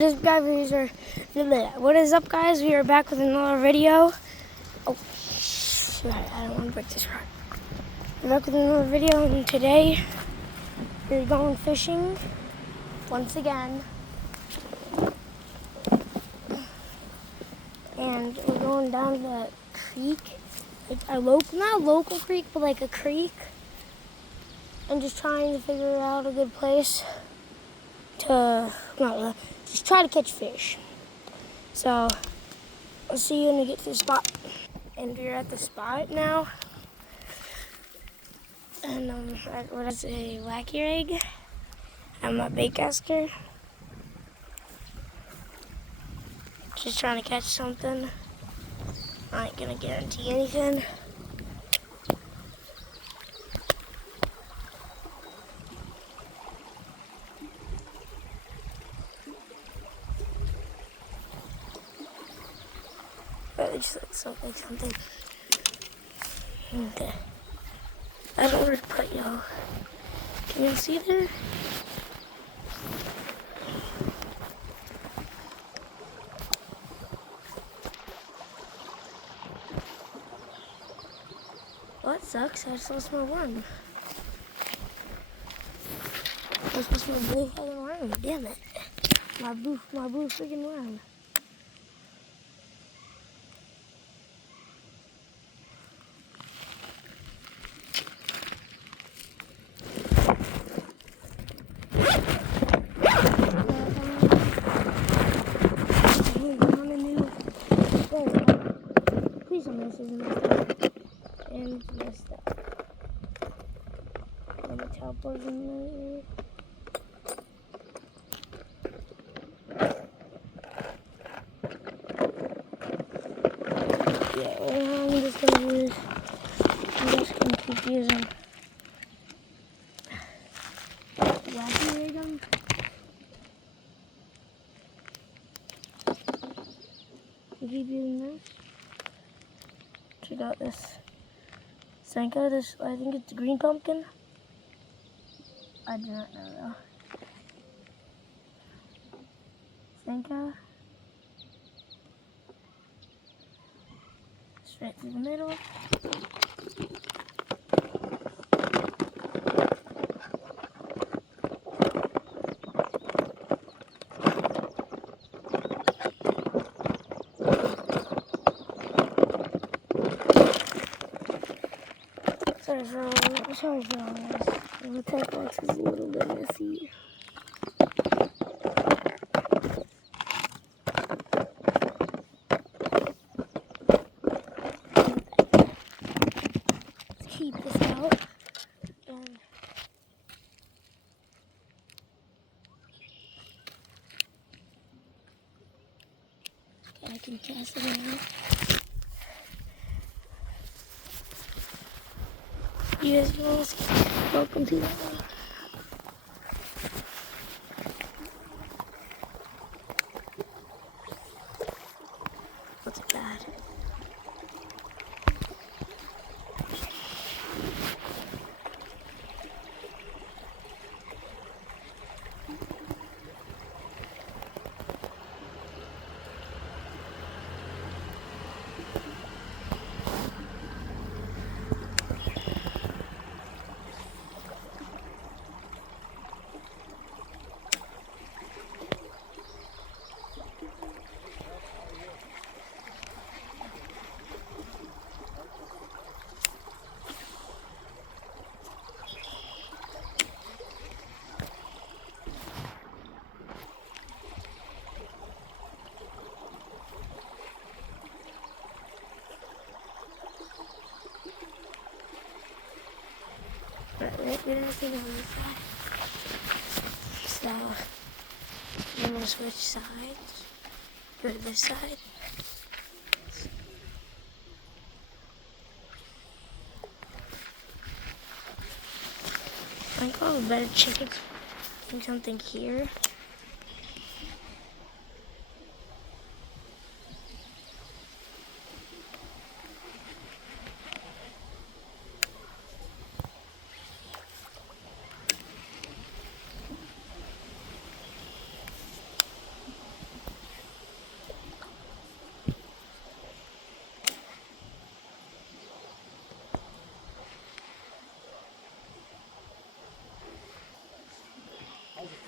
What is up, guys? We are back with another video. Oh, shoot, I don't want to break this rock. We're back with another video, and today we're going fishing once again. And we're going down the creek, not a local creek, but like a creek, and just trying to figure out a good place to, just try to catch fish. So, I'll see you when we get to the spot. And we're at the spot now. And what is a wacky rig? I'm a bait caster. Just trying to catch something. I ain't gonna guarantee anything. But it just looks like something. Okay. I don't know where to put y'all. Can you see there? Well, that sucks. I just lost my worm. I just lost my blue fucking worm. Damn it. My blue freaking worm. Please tell me this isn't messed up. And it's messed up. Let me teleport in there. Yeah, well, I'm just gonna keep using wacky rig 'em. You keep using this. Check out this Senka. I think it's green pumpkin. I do not know though. Senka. Straight through the middle. Sorry for all this. The tech box is a little bit messy. Let's keep this out. And okay, I can cast it now. You guys know welcome to that one. What's bad? We're gonna see on this side. So, I'm gonna switch sides. Go to this side. I think I'll have a better chicken. I think something here.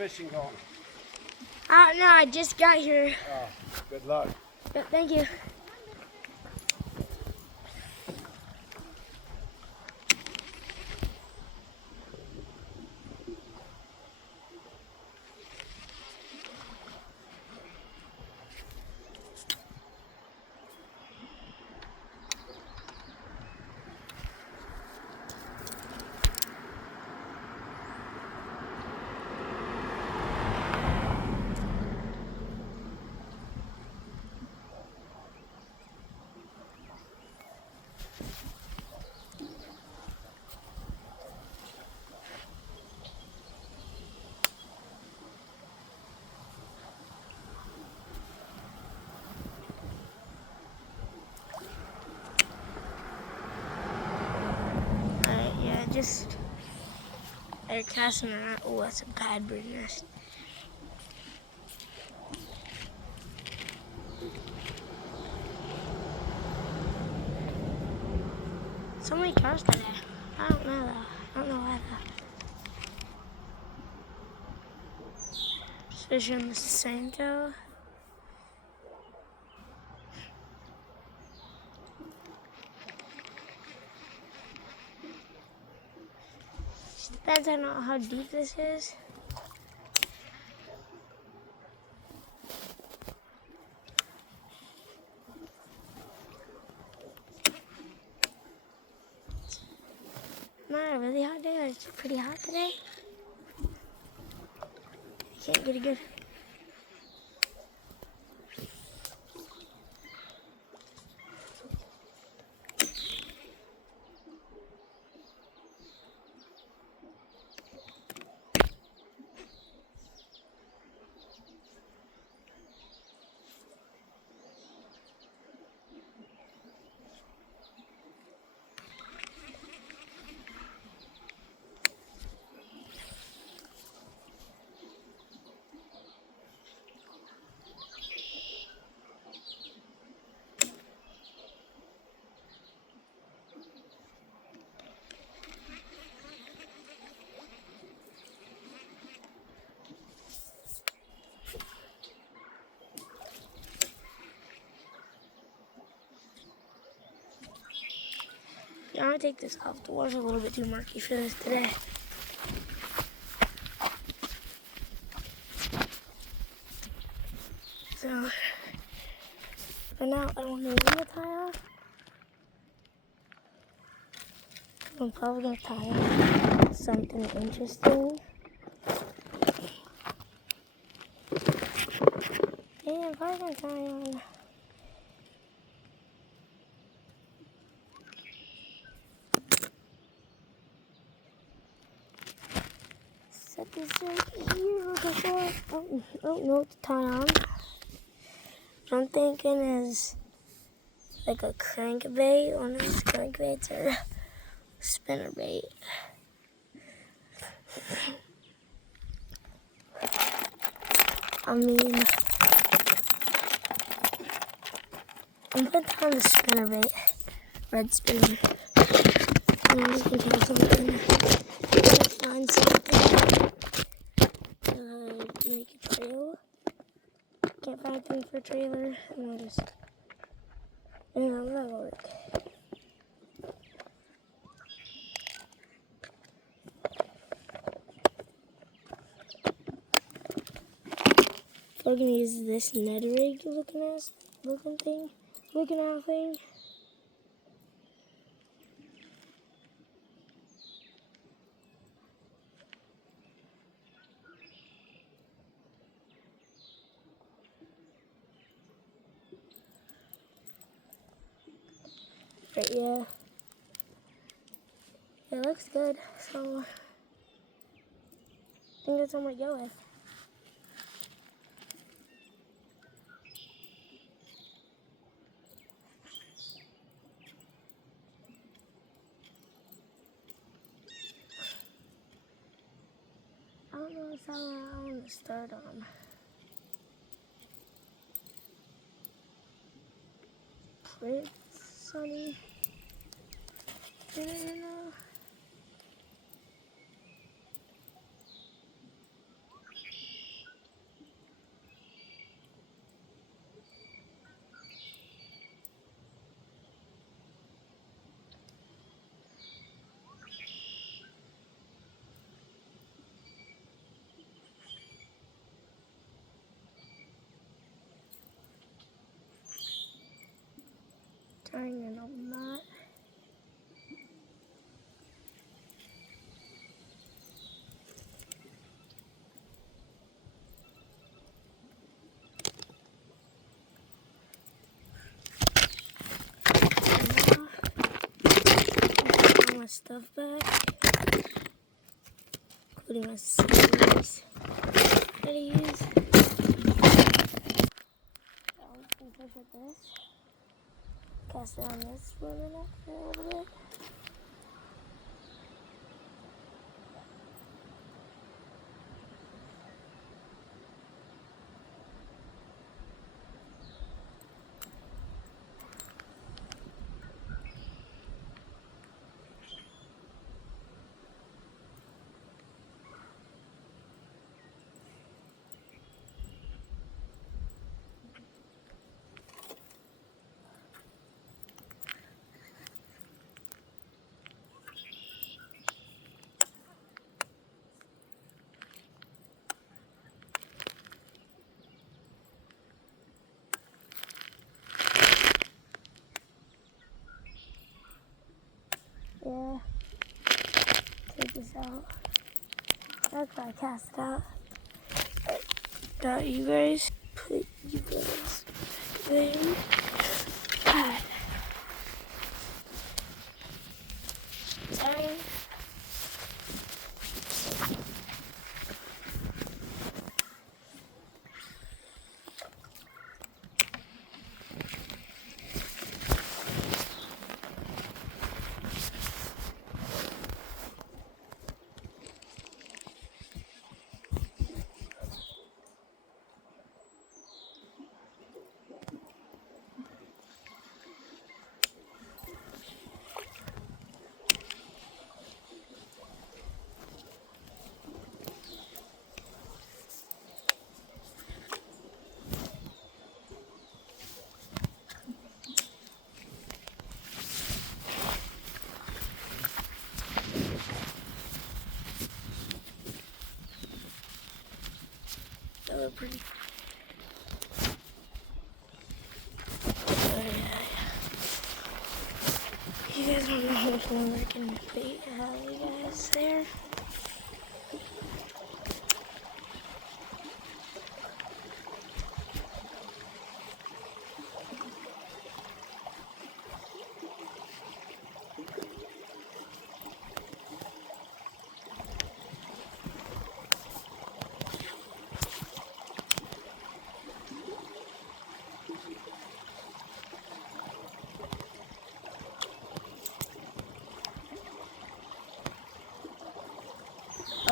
fishing going? No, I just got here. Oh, good luck. But thank you. Just they're casting around. Oh, that's a bad bird nest. So many cars today. I don't know though. I don't know why though. Just fishing the Senko. Depends on how deep this is. Not a really hot day, but it's pretty hot today. I can't get a good. I'm gonna take this off. The water's a little bit too murky for this today. So, for now, I don't know when to tie off. I'm probably gonna tie off something interesting. Yeah, I'm probably gonna tie on. Set this right here. I don't know what to tie on. What I'm thinking is like a crankbait, one of these crankbaits, or spinnerbait. I mean, I'm gonna tie on the spinnerbait, red spinner. And I'm just gonna take something, find something to make a trail. Can't find anything for a trailer, and I'll just, that'll work. So I'm gonna use this Ned rig looking out thing. But yeah, it looks good, so I think that's what I'm gonna go with. I don't know if I want to start on. Pretty sunny. I don't know. Tying an old knot. Put all my stuff back, including my scissors that I use. I'm just gonna push with this. Cast it on this for a minute, for a little bit. Yeah. Take this out. After I cast it out. Got you guys. Put you guys in. Alright. Sorry. That looked pretty. You guys don't know how much longer I can have you guys there.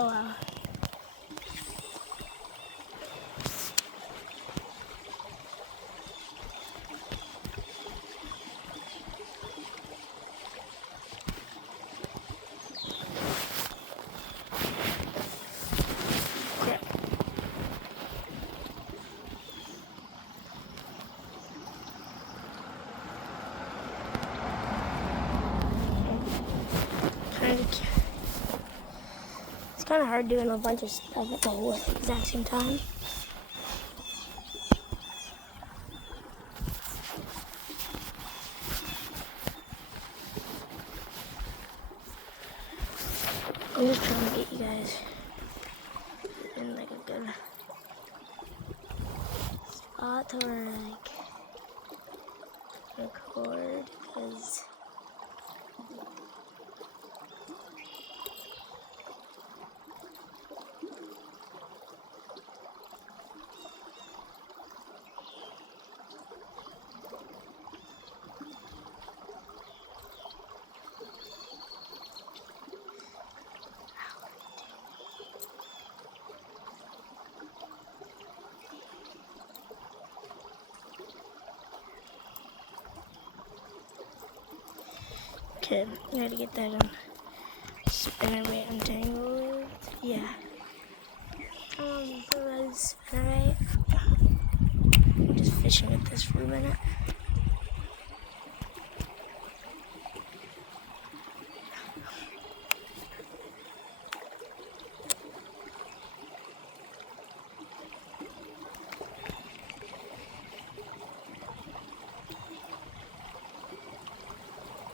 Oh wow. Crap. It's kind of hard doing a bunch of stuff at the exact same time. I'm just trying to get you guys in like a good spot to where like record, because okay, I gotta get that spinnerbait untangled. Yeah. Put that spinnerbait. I'm just fishing with this for a minute.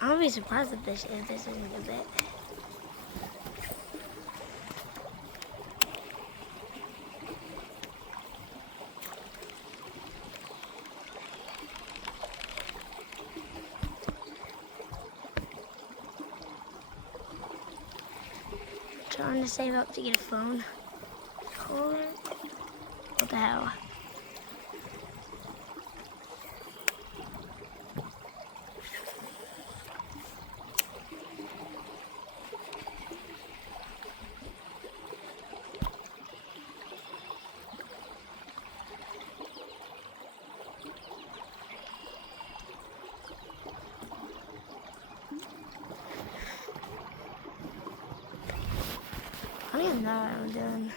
I'll be surprised if this isn't a bit. Trying to save up to get a phone holder. What the hell? I don't even know what I'm doing.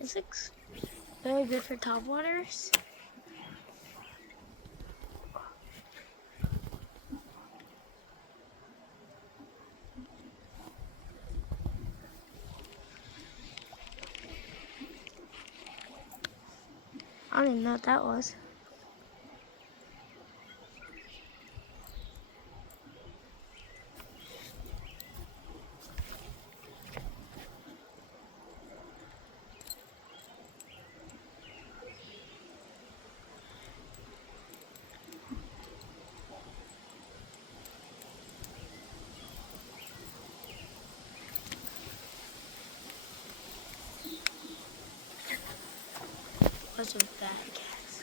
This looks very good for top waters. I don't even know what that was. Bunch of bad cats.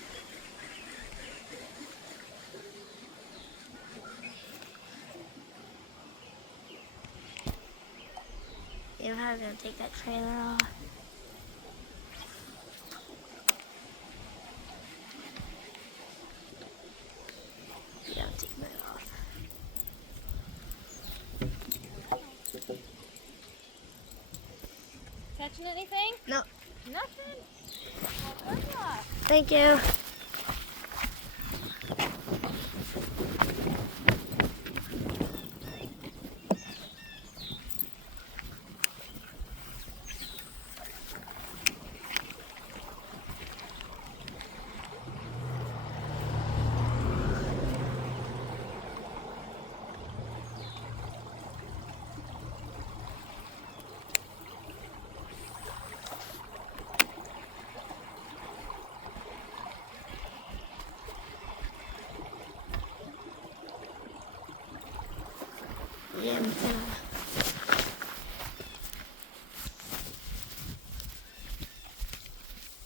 I'm probably gonna take that trailer off. Yeah, I'll take that off. Catching anything? No. Nothing? Well, good luck. Thank you. Yeah, I'm gonna.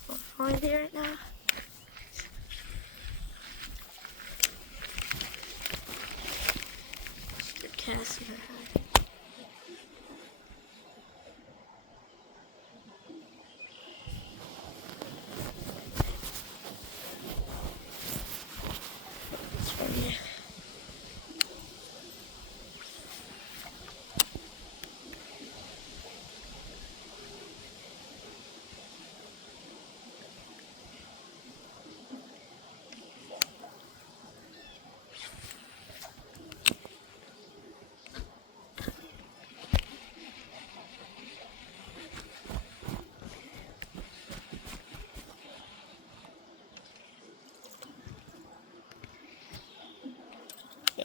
What's wrong there right now? The cat's in her head. It's from here.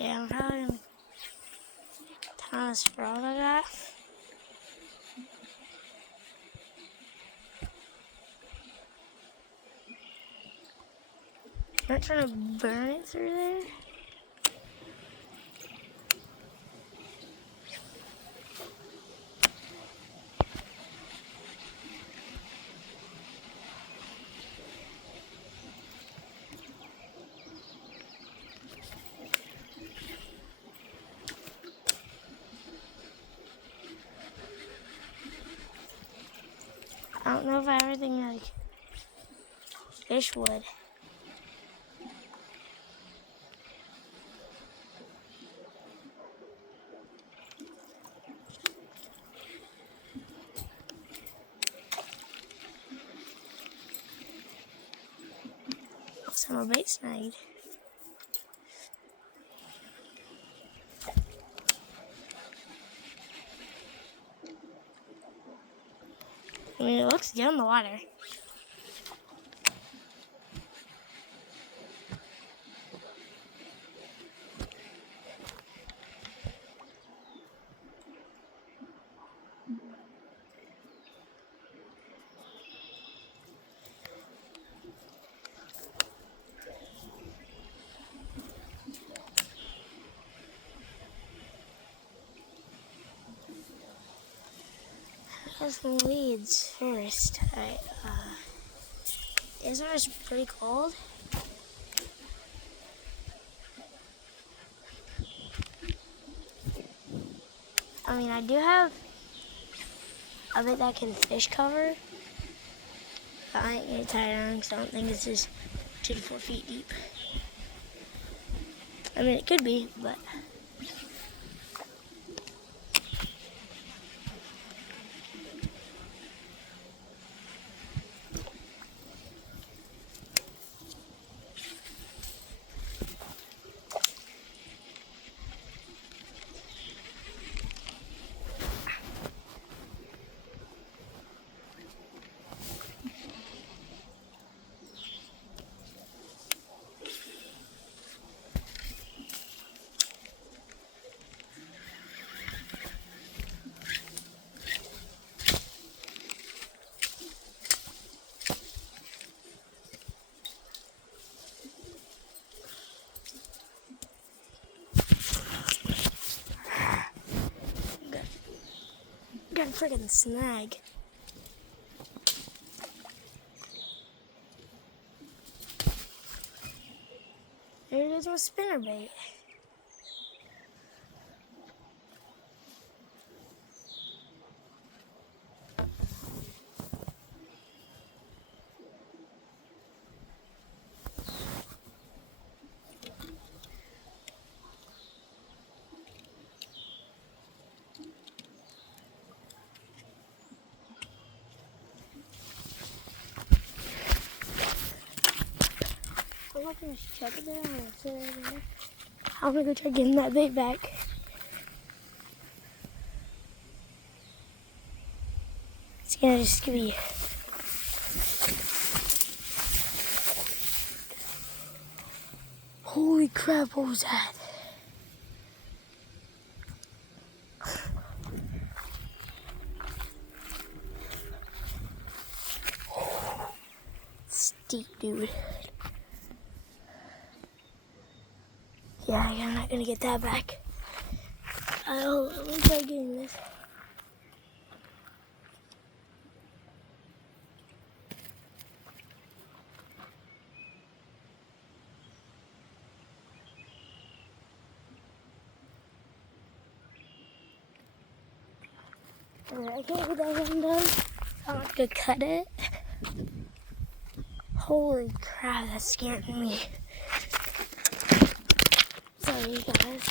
Yeah, I'm probably gonna tie this straw I got. I'm not trying to burn it through there. I don't know if I have everything like fish would. and my bait snagged. I mean, it looks good in the water. Have some weeds first. Alright, this one is pretty cold. I mean, I do have a bit that can fish cover, but I ain't gonna tie it on because I don't think this is 2 to 4 feet deep. I mean, it could be, but got a freaking snag. There goes my spinnerbait. I'm not gonna check it there. I'm gonna go try getting that bait back. It's gonna just be. Holy crap, what was that? Steep, dude. Yeah, I'm not gonna get that back. Let me try getting this. Alright, I can't get that one done. I'm not gonna cut it. Holy crap, that's scaring me. Sorry, you guys.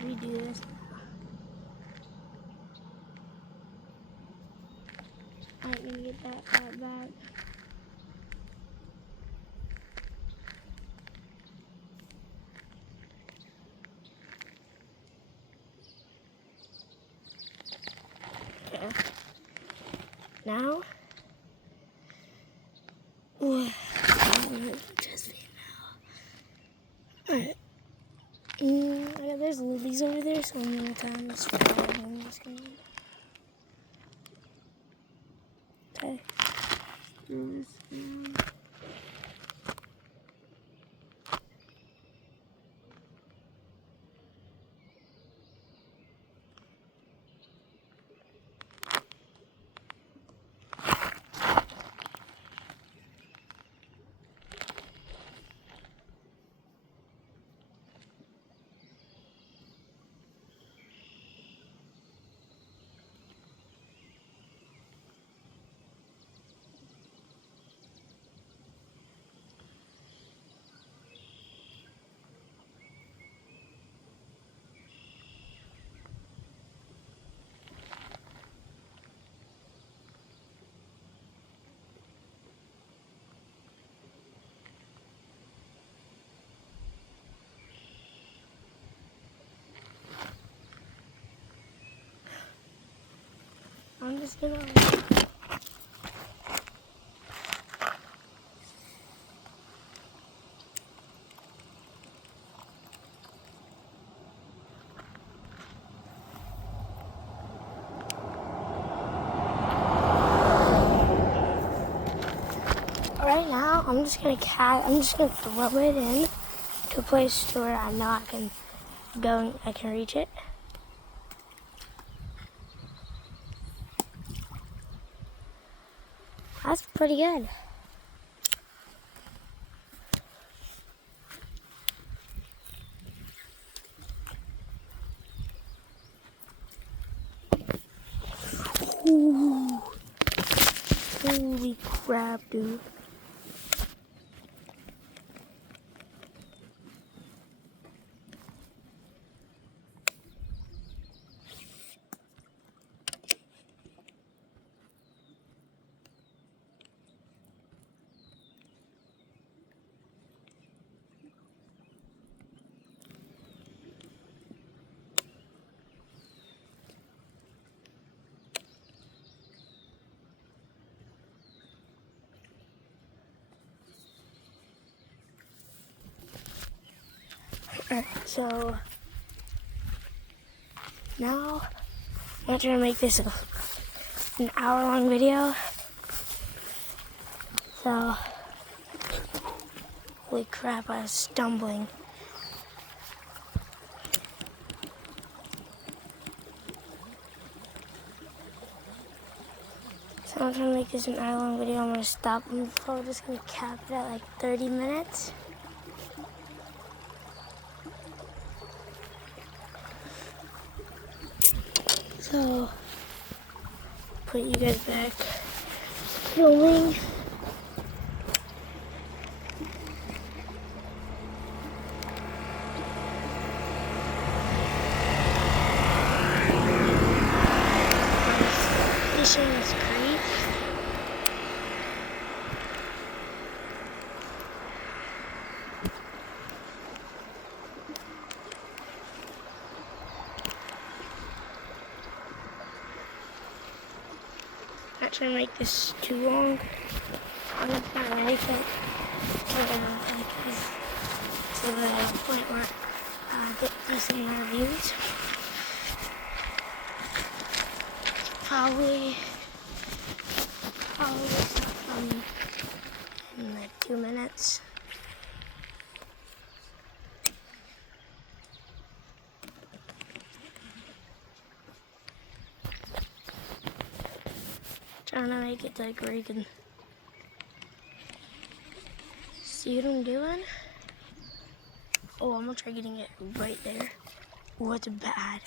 redo this. I'm gonna get that part back. Okay. Now, just me now. Alright. Yeah, there's lilies over there, so I'm gonna time this fire. I'm just gonna. Okay. Do this one. I'm just gonna. Right now, I'm just gonna throw it in to a place to where I know I can go and I can reach it. That's pretty good. Ooh. Holy crap, dude. Alright, so now I'm gonna try to make this an hour-long video. So, holy crap, I was stumbling. So I'm trying to make this an hour-long video. I'm gonna stop. I'm probably just gonna cap it at like 30 minutes. So, put you guys back filming. Fishing this creek. Not trying to make this too long. I'm just gonna make it to the point where I get some more views. Probably in like 2 minutes. Trying to make it like where you can see what I'm doing. Oh, I'm gonna try getting it right there. Oh, it's bad.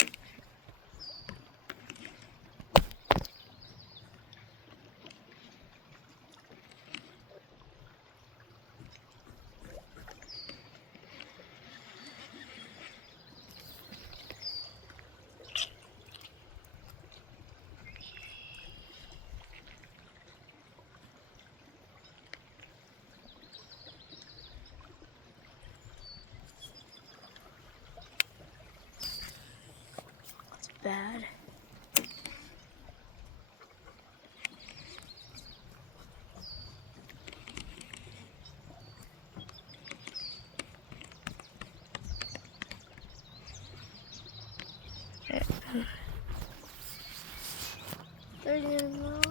bad. Milk.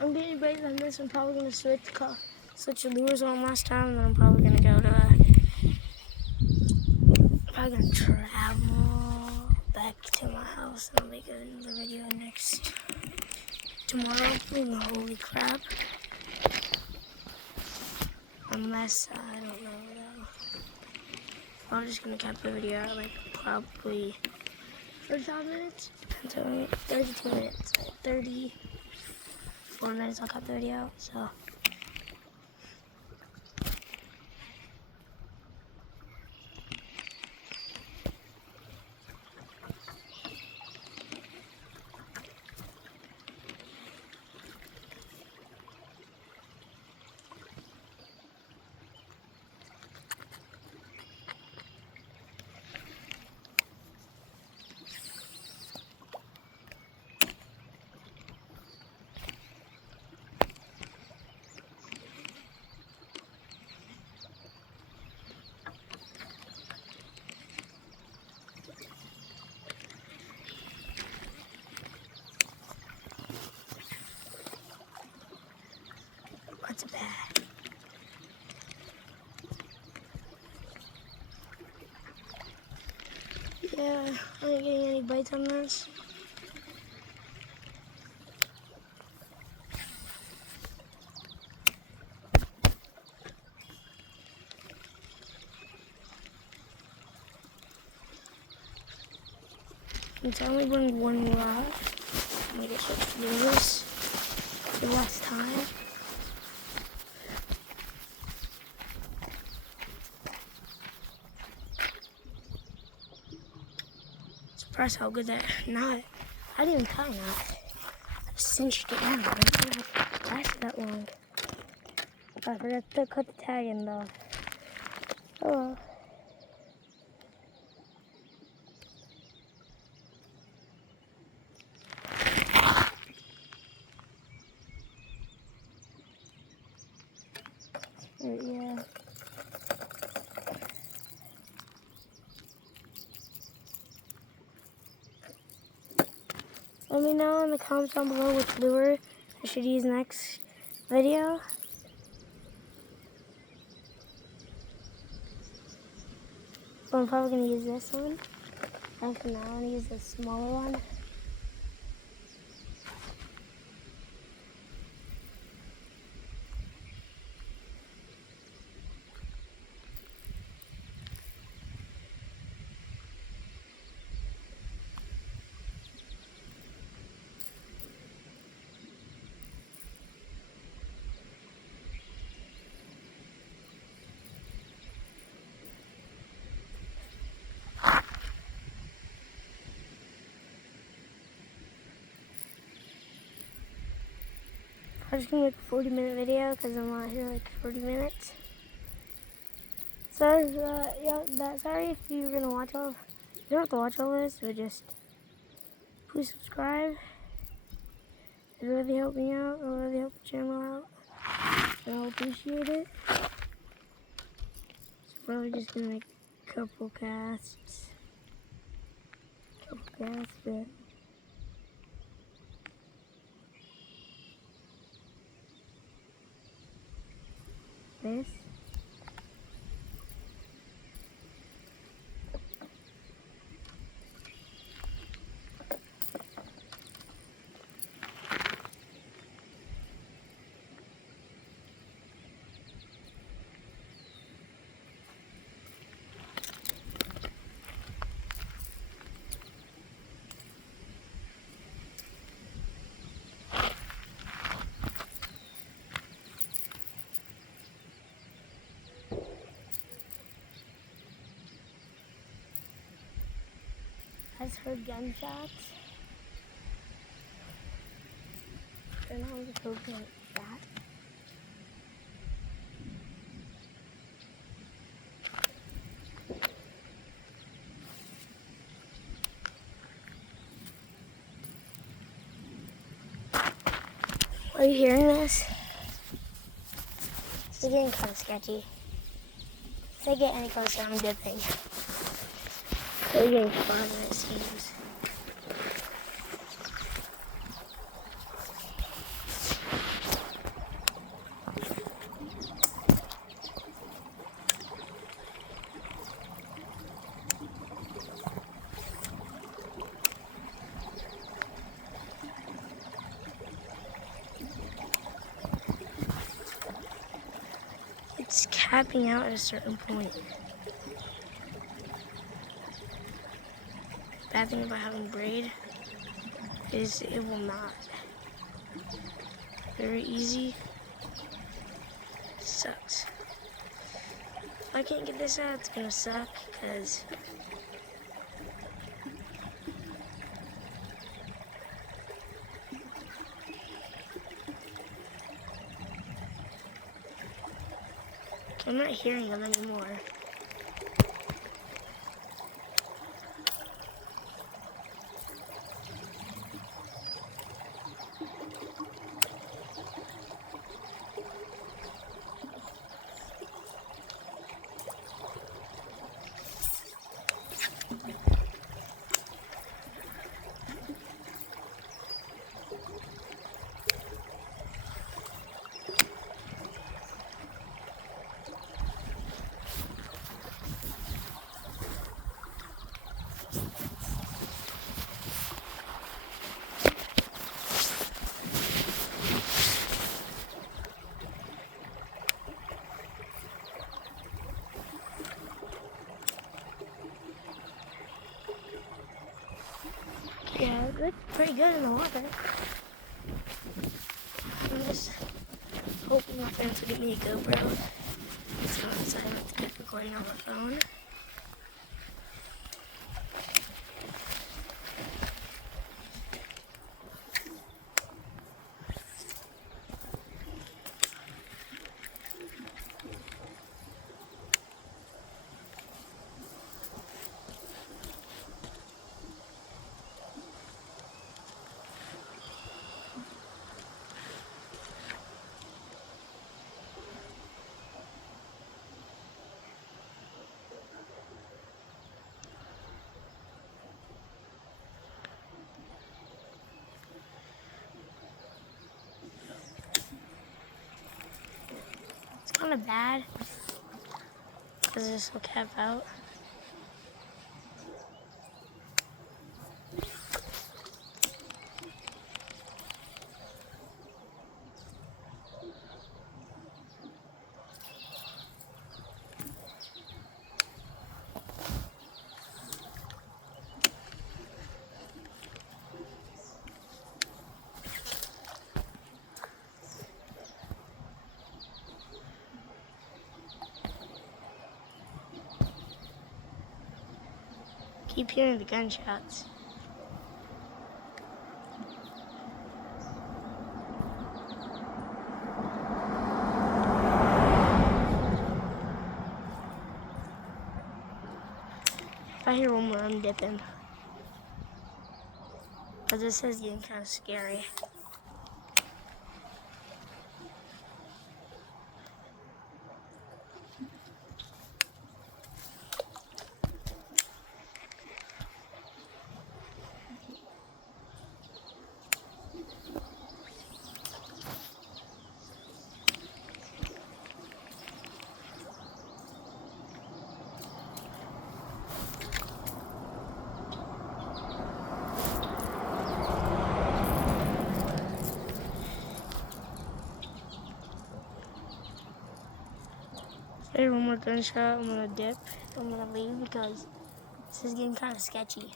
I'm getting bites on this. I'm probably gonna switch the lures on last time, and then I'm probably gonna go to. Probably gonna travel back to my house, and I'll make another video tomorrow. Holy crap! Unless I don't know though. I'm just gonna cap the video at like probably 35 minutes. Depends on 32 minutes. 34 minutes I'll cut the video out, so. What's bad? Yeah, I ain't getting any bites on this. It's only been one rod. I'm gonna switch lures for last time. Surprised how good that knot. I didn't even tie a knot. I cinched it down. I didn't have to last that long. I forgot to cut the tag in though. Oh well. Yeah. Let me know in the comments down below which lure I should use next video. So I'm probably gonna use this one. Actually, no, I'm gonna use the smaller one. I'm just gonna make a 40-minute video because I'm not here like 40 minutes. Sorry, sorry if you're gonna watch all. You don't have to watch all this, but just please subscribe. It really helped me out. It really helped the channel out. And I'll appreciate it. So probably just gonna make a couple casts. But this. I just heard gunshots. And I was hoping like that. Are you hearing this? This is getting kind of sketchy. If I get any closer, I'm dipping. They're getting farther, it seems. It's capping out at a certain point. Bad thing about having braid is it will not. Very easy. Sucks. If I can't get this out, it's gonna suck because I'm not hearing them anymore. Yeah, it looked pretty good in the water. I'm just hoping my friends will get me a GoPro. So I'm deciding to keep recording on my phone. It's kind of bad because this will cap out. Keep hearing the gunshots. If I hear one more, I'm dipping. But this is getting kind of scary. If I hear one more gunshot, I'm gonna dip. I'm gonna leave because this is getting kind of sketchy.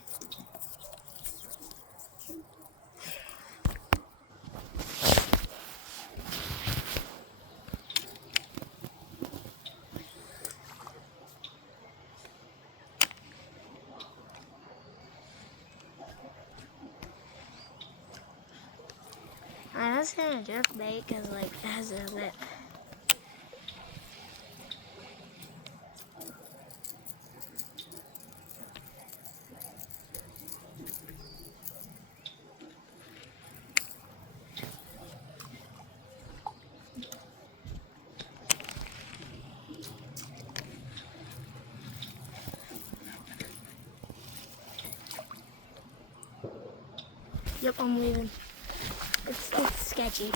this kind of jerk bait because like it has a lip. Yep, I'm leaving. It's sketchy.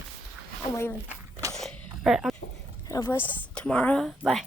I'm leaving. Alright, I'll post tomorrow. Bye.